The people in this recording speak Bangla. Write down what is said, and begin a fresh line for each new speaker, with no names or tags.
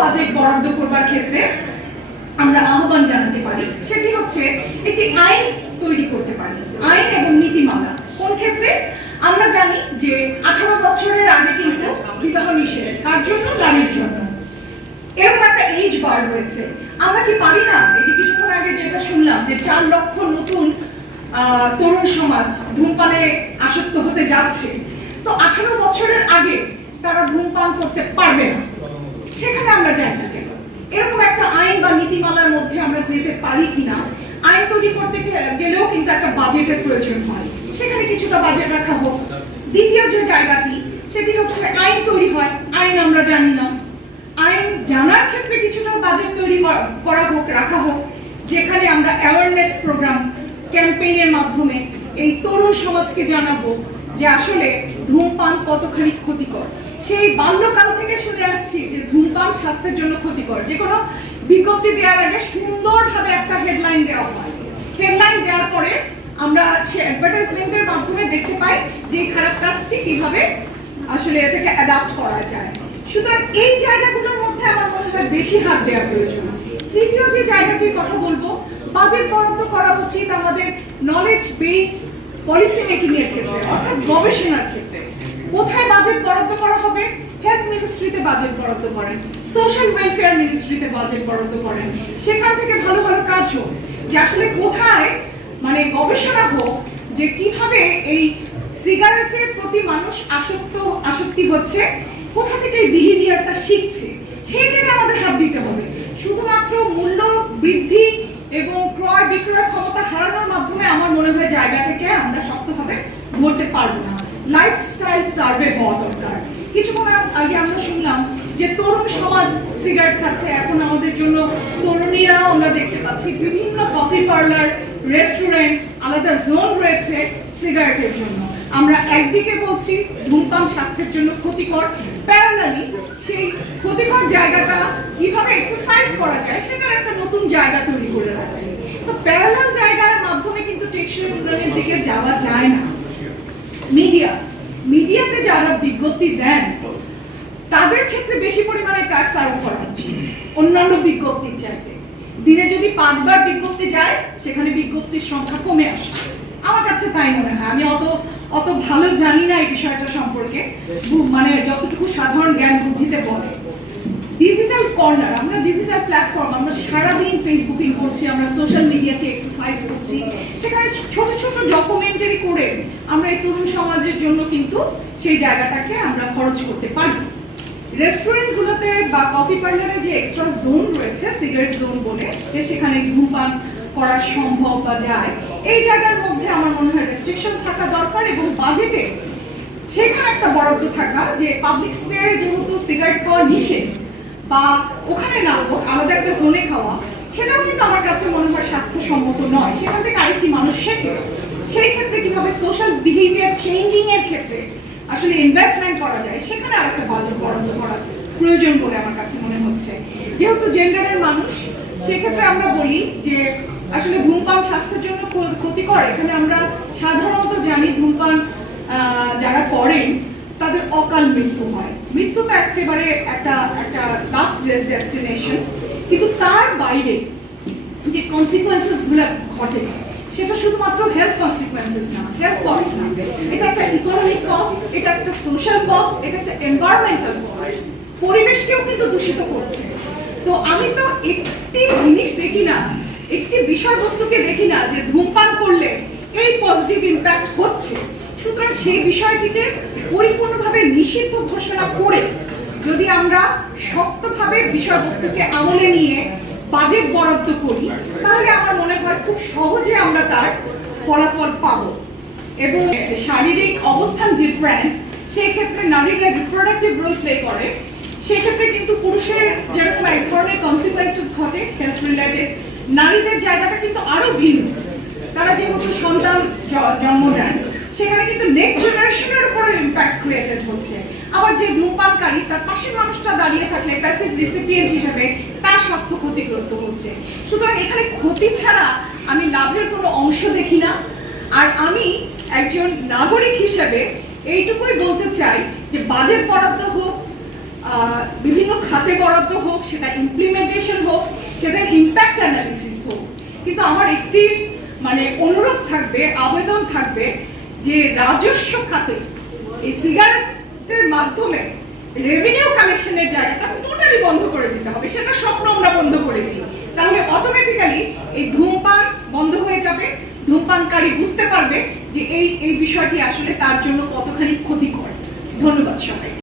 বাজেট বরাদ্দ করবার ক্ষেত্রে আমরা আহ্বান জানাতে পারি। সেটি হচ্ছে একটি আইন তৈরি করতে পারি। আইন এবং নীতিমালা কোন ক্ষেত্রে? আমরা জানি যে আঠারো বছরের আগে কিন্তু বিবাহ নিষেধ, তার জন্য নারীর জন্য। এরকম একটা এজ বার রয়েছে। আমরা কি পারি না? এই যে কিছুক্ষণ আগে যেটা শুনলাম যে চার লক্ষ নতুন তরুণ সমাজ ধূমপানে আসক্ত হতে যাচ্ছে। তো আঠারো বছরের আগে তারা ধূমপান করতে পারবে না। সেখানে আমরা যাই না কেন? এরকম একটা আইন বা নীতিমালার মধ্যে আমরা যেতে পারি কিনা? আইন তৈরি করতে গেলেও কিন্তু একটা বাজেটের প্রয়োজন হয়। সেখানে কিছুটা বাজেট রাখা হোক। দ্বিতীয় যে জায়গাটি, সেটি হচ্ছে আইন তৈরি হয়। আইন আমরা জানি না। আইন জানার ক্ষেত্রে কিছুটা বাজেট তৈরি করা- হোক, রাখা হোক। যেখানে আমরা অ্যাওয়ারনেস প্রোগ্রাম ক্যাম্পেইনের মাধ্যমে এই তরুণ সমাজকে জানাব যে আসলে ধূমপান কতখানি ক্ষতিকর। সেই বাল্যকাল থেকে শুনে আসছি যে ধূমপান স্বাস্থ্যের জন্য ক্ষতিকর। যে কোনো বিজ্ঞপ্তি দেওয়ার আগে সুন্দরভাবে একটা হেডলাইন দেওয়া হয়। হেডলাইন দেওয়ার পরে আমরা সে অ্যাডভার্টাইজমেন্টের মাধ্যমে দেখতে পাই যে খারাপ কাজটি কীভাবে আসলে এটাকে অ্যাডাপ্ট করা যায়। সুতরাং এই জায়গাগুলোর মধ্যে আমার মনে হয় বেশি হাত দেওয়া প্রয়োজন। তৃতীয় যে জায়গাটির কথা বলব বাজেট বরাদ্দ করা উচিত আমাদের নলেজ বেসড পলিসি মেকিং এর ক্ষেত্রে, অর্থাৎ গবেষণার ক্ষেত্রে। কোথায় বাজেট বরাদ্দ করা হবে? হেলথ মিনিস্ট্রিতে বাজেট বরাদ্দ করেন। সোশ্যাল ওয়েলফেয়ার মিনিস্ট্রিতে বাজেট বরাদ্দ করেন। সেখান থেকে ভালো ভালো কাজ হোক। যে আসলে কোথায় মানে গবেষণা হোক, যে কীভাবে এই সিগারেটের প্রতি মানুষ আসক্ত, আসক্তি হচ্ছে, কোথা থেকে এই বিহেভিয়ারটা শিখছে, সেই জায়গায় আমাদের হাত দিতে হবে। শুধুমাত্র মূল্য বৃদ্ধি এবং ক্রয় বিক্রয় ক্ষমতা হারানোর মাধ্যমে আমার মনে হয় জায়গাটাকে আমরা শক্তভাবে ধরতে পারব না। লাইফস্টাইল সার্ভে হওয়া দরকার কিছুক্ষণ আগে আমরা শুনলাম যে তরুণ সমাজ সিগারেট খাচ্ছে। এখন আমাদের জন্য তরুণীরাও আমরা দেখতে পাচ্ছি। বিভিন্ন কফি পার্লার রেস্টুরেন্ট আলাদা জোন রয়েছে সিগারেটের জন্য। আমরা একদিকে বলছি ধূমপান স্বাস্থ্যের জন্য ক্ষতিকর। প্যারালালি সেই ক্ষতিকর জায়গাটা কীভাবে এক্সারসাইজ করা যায় সেটার একটা নতুন জায়গা তৈরি করে রাখছি। তো প্যারালাল জায়গার মাধ্যমে কিন্তু টেকসই উন্নয়নের দিকে যাওয়া যায় না। মিডিয়া মিডিয়াতে যারা বিজ্ঞপ্তি দেন তাদের ক্ষেত্রে বেশি পরিমাণে ট্যাক্স আরোপ করা হচ্ছে। অন্যান্য বিজ্ঞপ্তির চাইতে। দিনে যদি পাঁচবার বিজ্ঞপ্তি যায় সেখানে বিজ্ঞপ্তির সংখ্যা কমে আসছে আমার কাছে তাই মনে হয়। আমি অত অত ভালো জানি না এই বিষয়টা সম্পর্কে। মানে যতটুকু সাধারণ জ্ঞান বুদ্ধিতে বলে। কর্নার আমরা ডিজিটাল প্ল্যাটফর্ম আমরা সারাদিন ফেসবুকিং করছি, আমরা সোশ্যাল মিডিয়াতে এক্সারসাইজ করছি। সেখানে ছোট ছোট ডকুমেন্টারি করে আমরা এই তরুণ সমাজের জন্য কিন্তু সেই জায়গাটাকে আমরা খরচ করতে পারি। রেস্টুরেন্টগুলোতে বা কফি পার্লারে যে এক্সট্রা জোন রয়েছে সিগারেট জোন বলে, যে সেখানে ধূমপান করা সম্ভব বা যায়, এই জায়গার মধ্যে আমার মনে হয় রেস্ট্রিকশন থাকা দরকার এবং বাজেটে সেখানে একটা বরাদ্দ থাকা যে পাবলিক স্পেয়ারে যেহেতু সিগারেট খাওয়া নিষেধ বা ওখানে না আলাদা একটা জোনে খাওয়া, সেটাও কিন্তু আমার কাছে মনে হয় স্বাস্থ্যসম্মত নয়। সেখান থেকে আরেকটি মানুষ শেখে। সেই ক্ষেত্রে কীভাবে সোশ্যাল বিহেভিয়ার চেঞ্জিং এর ক্ষেত্রে আসলে ইনভেস্টমেন্ট করা যায়, সেখানে আরেকটা বাজেট বরাদ্দ করা প্রয়োজন বলে আমার কাছে মনে হচ্ছে। যেহেতু জেন্ডারের মানুষ, সেক্ষেত্রে আমরা বলি যে আসলে ধূমপান স্বাস্থ্যের জন্য ক্ষ- ক্ষতিকর। এখানে আমরা সাধারণত জানি ধূমপান যারা করেন, তাদের অকাল মৃত্যু হয়। মৃত্যু তো একেবারে একটা একটা লাস্ট ডেস্টিনেশন কিন্তু তার বাইরে যে কনসিকোয়েন্সেসগুলো ঘটে, সেটা শুধুমাত্র হেলথ কনসিকোয়েন্সেস না হেলথ কস্ট না। এটা একটা ইকোনমিক কস্ট এটা একটা সোশ্যাল কস্ট এটা একটা এনভায়রনমেন্টাল কস্ট পরিবেশকেও কিন্তু দূষিত করছে। তো আমি তো একটি জিনিস দেখি না, একটি বিষয়বস্তুকে দেখি না যে ধূমপান করলে এই পজিটিভ ইম্প্যাক্ট হচ্ছে। সুতরাং সেই বিষয়টিকে পরিপূর্ণভাবে নিষিদ্ধ ঘোষণা করে যদি আমরা শক্তভাবে বিষয়বস্তুকে আমলে নিয়ে বাজেট বরাদ্দ করি, তাহলে আমার মনে হয় খুব সহজে আমরা তার ফলাফল পাবো। এবং শারীরিক অবস্থান ডিফারেন্ট সেই ক্ষেত্রে নারীরা রিপ্রোডাক্টিভ রোল প্লে করে। সেক্ষেত্রে কিন্তু পুরুষের যেরকম এক ধরনের কনসিকুয়েন্সেস ঘটে হেলথ রিলেটেড নারীদের জায়গাটা কিন্তু আরও ভিন্ন। তারা যেহেতু সন্তান জন্ম দেন সেখানে কিন্তু নেক্সট জেনারেশনের উপরে ইম্প্যাক্ট ক্রিয়েটেড হচ্ছে। আবার যে ধূমপানকারী, তার পাশের মানুষটা দাঁড়িয়ে থাকলে প্যাসিভ রিসিপিয়েন্ট হিসেবে তার স্বাস্থ্য ক্ষতিগ্রস্ত হচ্ছে। সুতরাং এখানে ক্ষতি ছাড়া আমি লাভের কোনো অংশ দেখি না। আর আমি একজন নাগরিক হিসেবে এইটুকুই বলতে চাই যে বাজেট বরাদ্দ হোক বিভিন্ন খাতে বরাদ্দ হোক, সেটা ইমপ্লিমেন্টেশন হোক, সেটা ইম্প্যাক্ট অ্যানালিসিস হোক। কিন্তু আমার একটি মানে অনুরোধ থাকবে, আবেদন থাকবে যে রাজস্ব খাতে এই সিগারেটের মাধ্যমে রেভিনিউ কালেকশনের জায়গাটা টোটালি বন্ধ করে দিতে হবে। সেটা স্বপ্ন আমরা বন্ধ করে দিই। তাহলে অটোমেটিক্যালি এই ধূমপান বন্ধ হয়ে যাবে। ধূমপানকারী বুঝতে পারবে যে এই এই বিষয়টি আসলে তার জন্য কতখানি ক্ষতিকর। ধন্যবাদ সবাই